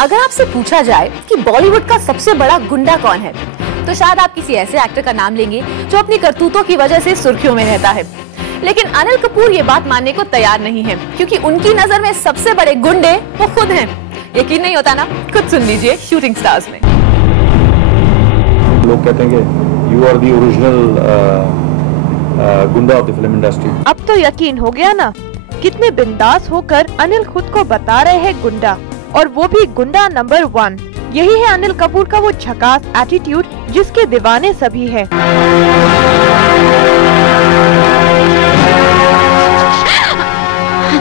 अगर आपसे पूछा जाए कि बॉलीवुड का सबसे बड़ा गुंडा कौन है, तो शायद आप किसी ऐसे एक्टर का नाम लेंगे जो अपनी करतूतों की वजह से सुर्खियों में रहता है। लेकिन अनिल कपूर ये बात मानने को तैयार नहीं है, क्योंकि उनकी नजर में सबसे बड़े गुंडे वो खुद हैं। यकीन नहीं होता ना? खुद सुन लीजिए शूटिंग स्टार्स में। लोग कहते हैं कि यू आर द ओरिजिनल गुंडा ऑफ द फिल्म इंडस्ट्री। अब तो यकीन हो गया ना, कितने बिंदास होकर अनिल खुद को बता रहे हैं गुंडा, और वो भी गुंडा नंबर 1। यही है अनिल कपूर का वो झकास एटीट्यूड जिसके दीवाने सभी हैं।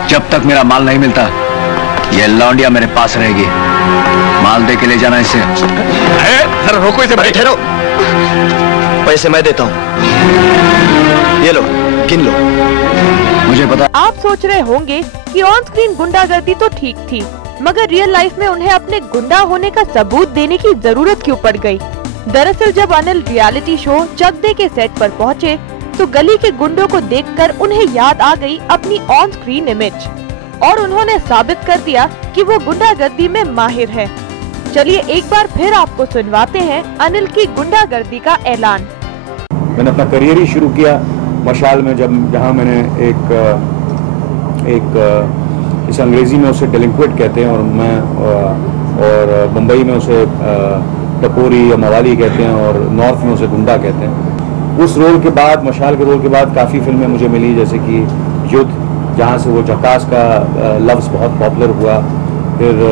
जब तक मेरा माल नहीं मिलता ये लौंडिया मेरे पास रहेगी। माल दे के ले जाना इसे। अरे रोको इसे, बैठे रहो। पैसे मैं देता हूँ, ये लो, गिन लो। मुझे पता। आप सोच रहे होंगे कि ऑन स्क्रीन गुंडागर्दी तो ठीक थी, मगर रियल लाइफ में उन्हें अपने गुंडा होने का सबूत देने की जरूरत क्यों पड़ गई? दरअसल जब अनिल रियलिटी शो चक दे के सेट पर पहुँचे तो गली के गुंडों को देखकर उन्हें याद आ गई अपनी ऑन स्क्रीन इमेज, और उन्होंने साबित कर दिया कि वो गुंडागर्दी में माहिर है। चलिए एक बार फिर आपको सुनवाते हैं अनिल की गुंडागर्दी का ऐलान। मैंने अपना करियर ही शुरू किया मशाल में, जहाँ मैंने इस अंग्रेजी में उसे डेलिंक्वेंट कहते हैं, और मुंबई में उसे टपोरी या मवाली कहते हैं, और नॉर्थ में उसे गुंडा कहते हैं। उस रोल के बाद, मशाल के रोल के बाद काफ़ी फिल्में मुझे मिली, जैसे कि युद्ध, जहाँ से वो झकास का लफ्ज़ बहुत पॉपुलर हुआ। फिर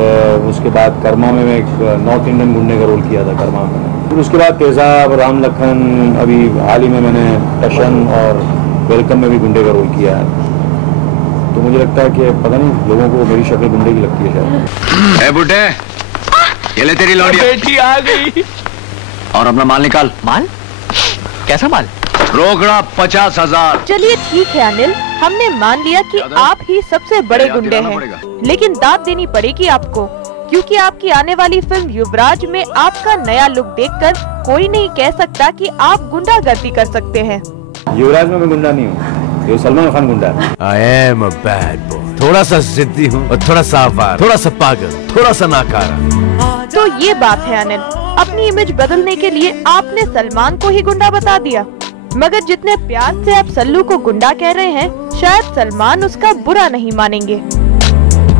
उसके बाद कर्मा में मैं एक नॉर्थ इंडियन गुंडे का रोल किया था कर्मा में। फिर उसके बाद तेजाब, राम लखन, अभी हाल ही में मैंने टशन और वेलकम में भी गुंडे का रोल किया है। तो मुझे लगता है कि पता नहीं लोगों को मेरी शक्ल गुंडे की लगती है शायद। ए बुड्ढे, ये ले तेरी लौंडिया। बेटी आ गई। और अपना माल निकाल। माल? कैसा माल? रोकड़ा 50,000। चलिए ठीक है अनिल, हमने मान लिया कि आप ही सबसे बड़े गुंडे हैं, लेकिन दाद देनी पड़ेगी आपको, क्योंकि आपकी आने वाली फिल्म युवराज में आपका नया लुक देखकर कोई नहीं कह सकता कि आप गुंडागर्दी कर सकते हैं। युवराज में मैं गुंडा नहीं हूँ, ये सलमान खान गुंडा है। I am a bad boy। थोड़ा सा जिद्दी हूँ और थोड़ा सा आवारा, थोड़ा सा पागल, थोड़ा सा नाकारा। तो ये बात है अनिल, अपनी इमेज बदलने के लिए आपने सलमान को ही गुंडा बता दिया, मगर जितने प्यार से आप सल्लू को गुंडा कह रहे हैं, शायद सलमान उसका बुरा नहीं मानेंगे।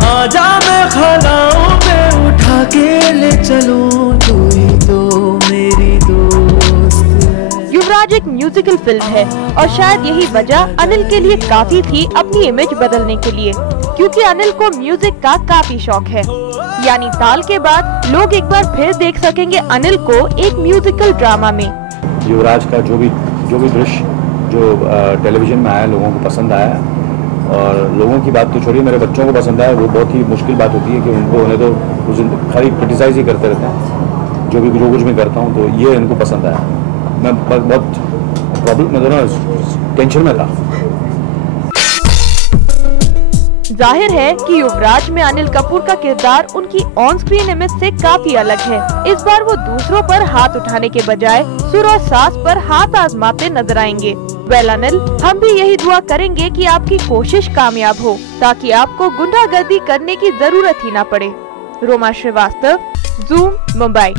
आजा मैं खलाओं में उठा के ले चलूं, तू ही तो मेरी दोस्त है। युवराज एक म्यूजिकल फिल्म है, और शायद यही वजह अनिल के लिए काफी थी अपनी इमेज बदलने के लिए, क्योंकि अनिल को म्यूजिक का काफी शौक है। यानी ताल के बाद लोग एक बार फिर देख सकेंगे अनिल को एक म्यूजिकल ड्रामा में। युवराज का जो भी दृश्य जो टेलीविजन में आया, लोगों को पसंद आया, और लोगों की बात तो छोड़िए, मेरे बच्चों को पसंद आया। वो बहुत ही मुश्किल बात होती है कि उनको उन्हें तो खाली क्रिटिसाइज ही करते रहते हैं, जो कुछ भी करता हूँ, तो ये इनको पसंद आया। मैं बहुत प्रॉब्लम में दोनों टेंशन में था। जाहिर है कि युवराज में अनिल कपूर का किरदार उनकी ऑन स्क्रीन इमेज से काफी अलग है। इस बार वो दूसरों पर हाथ उठाने के बजाय सुर और सास पर हाथ आजमाते नजर आएंगे। वेल अनिल, हम भी यही दुआ करेंगे कि आपकी कोशिश कामयाब हो, ताकि आपको गुंडागर्दी करने की जरूरत ही ना पड़े। रोमा श्रीवास्तव, ज़ूम, मुंबई।